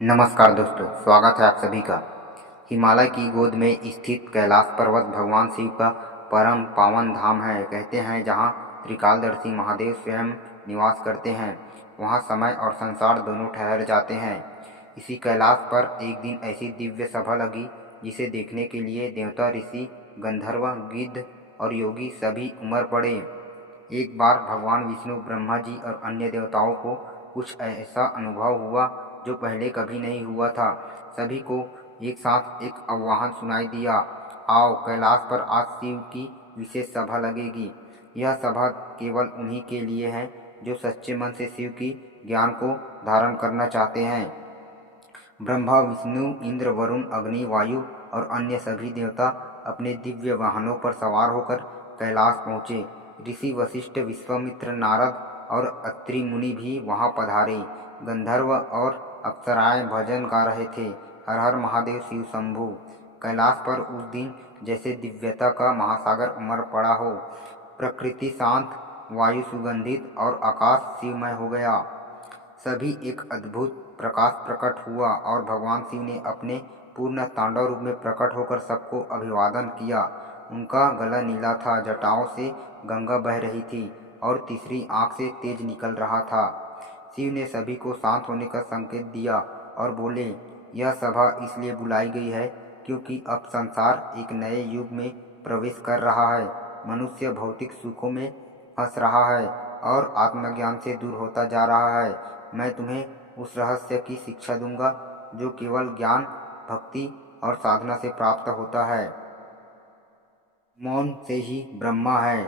नमस्कार दोस्तों, स्वागत है आप सभी का। हिमालय की गोद में स्थित कैलाश पर्वत भगवान शिव का परम पावन धाम है। कहते हैं जहाँ त्रिकालदर्शी महादेव स्वयं निवास करते हैं, वहाँ समय और संसार दोनों ठहर जाते हैं। इसी कैलाश पर एक दिन ऐसी दिव्य सभा लगी जिसे देखने के लिए देवता, ऋषि, गंधर्व, गिद्ध और योगी सभी उमड़ पड़े। एक बार भगवान विष्णु, ब्रह्मा जी और अन्य देवताओं को कुछ ऐसा अनुभव हुआ जो पहले कभी नहीं हुआ था। सभी को एक साथ एक आह्वान सुनाई दिया, आओ कैलाश पर आज शिव की विशेष सभा लगेगी। यह सभा केवल उन्हीं के लिए है जो सच्चे मन से शिव की ज्ञान को धारण करना चाहते हैं। ब्रह्मा, विष्णु, इंद्र, वरुण, अग्नि, वायु और अन्य सभी देवता अपने दिव्य वाहनों पर सवार होकर कैलाश पहुँचे। ऋषि वशिष्ठ, विश्वामित्र, नारद और अत्रि मुनि भी वहाँ पधारे। गंधर्व और अप्सराएं भजन गा रहे थे, हर हर महादेव शिव शंभु। कैलाश पर उस दिन जैसे दिव्यता का महासागर उमड़ पड़ा हो। प्रकृति शांत, वायु सुगंधित और आकाश शिवमय हो गया। सभी एक अद्भुत प्रकाश प्रकट हुआ और भगवान शिव ने अपने पूर्ण तांडव रूप में प्रकट होकर सबको अभिवादन किया। उनका गला नीला था, जटाओं से गंगा बह रही थी और तीसरी आंख से तेज निकल रहा था। शिव ने सभी को शांत होने का संकेत दिया और बोले, यह सभा इसलिए बुलाई गई है क्योंकि अब संसार एक नए युग में प्रवेश कर रहा है। मनुष्य भौतिक सुखों में फंस रहा है और आत्मज्ञान से दूर होता जा रहा है। मैं तुम्हें उस रहस्य की शिक्षा दूंगा जो केवल ज्ञान, भक्ति और साधना से प्राप्त होता है। मौन से ही ब्रह्मा है।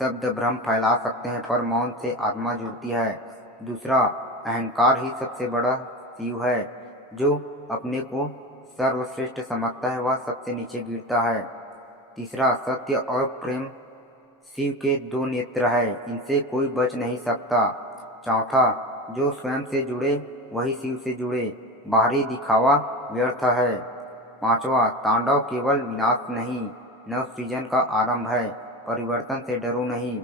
शब्द भ्रम फैला सकते हैं पर मौन से आत्मा जुड़ती है। दूसरा, अहंकार ही सबसे बड़ा शिव है। जो अपने को सर्वश्रेष्ठ समझता है वह सबसे नीचे गिरता है। तीसरा, सत्य और प्रेम शिव के दो नेत्र है, इनसे कोई बच नहीं सकता। चौथा, जो स्वयं से जुड़े वही शिव से जुड़े, बाहरी दिखावा व्यर्थ है। पांचवा, तांडव केवल विनाश नहीं, नव सृजन का आरंभ है, परिवर्तन से डरो नहीं।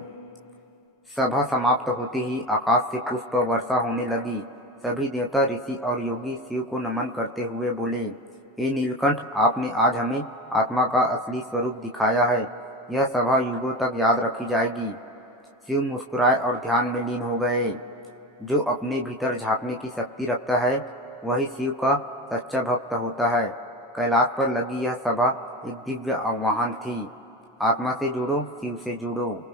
सभा समाप्त होते ही आकाश से पुष्प वर्षा होने लगी। सभी देवता, ऋषि और योगी शिव को नमन करते हुए बोले, हे नीलकंठ, आपने आज हमें आत्मा का असली स्वरूप दिखाया है। यह सभा युगों तक याद रखी जाएगी। शिव मुस्कुराए और ध्यान में लीन हो गए। जो अपने भीतर झांकने की शक्ति रखता है वही शिव का सच्चा भक्त होता है। कैलाश पर लगी यह सभा एक दिव्य आह्वान थी, आत्मा से जुड़ो, शिव से जुड़ो।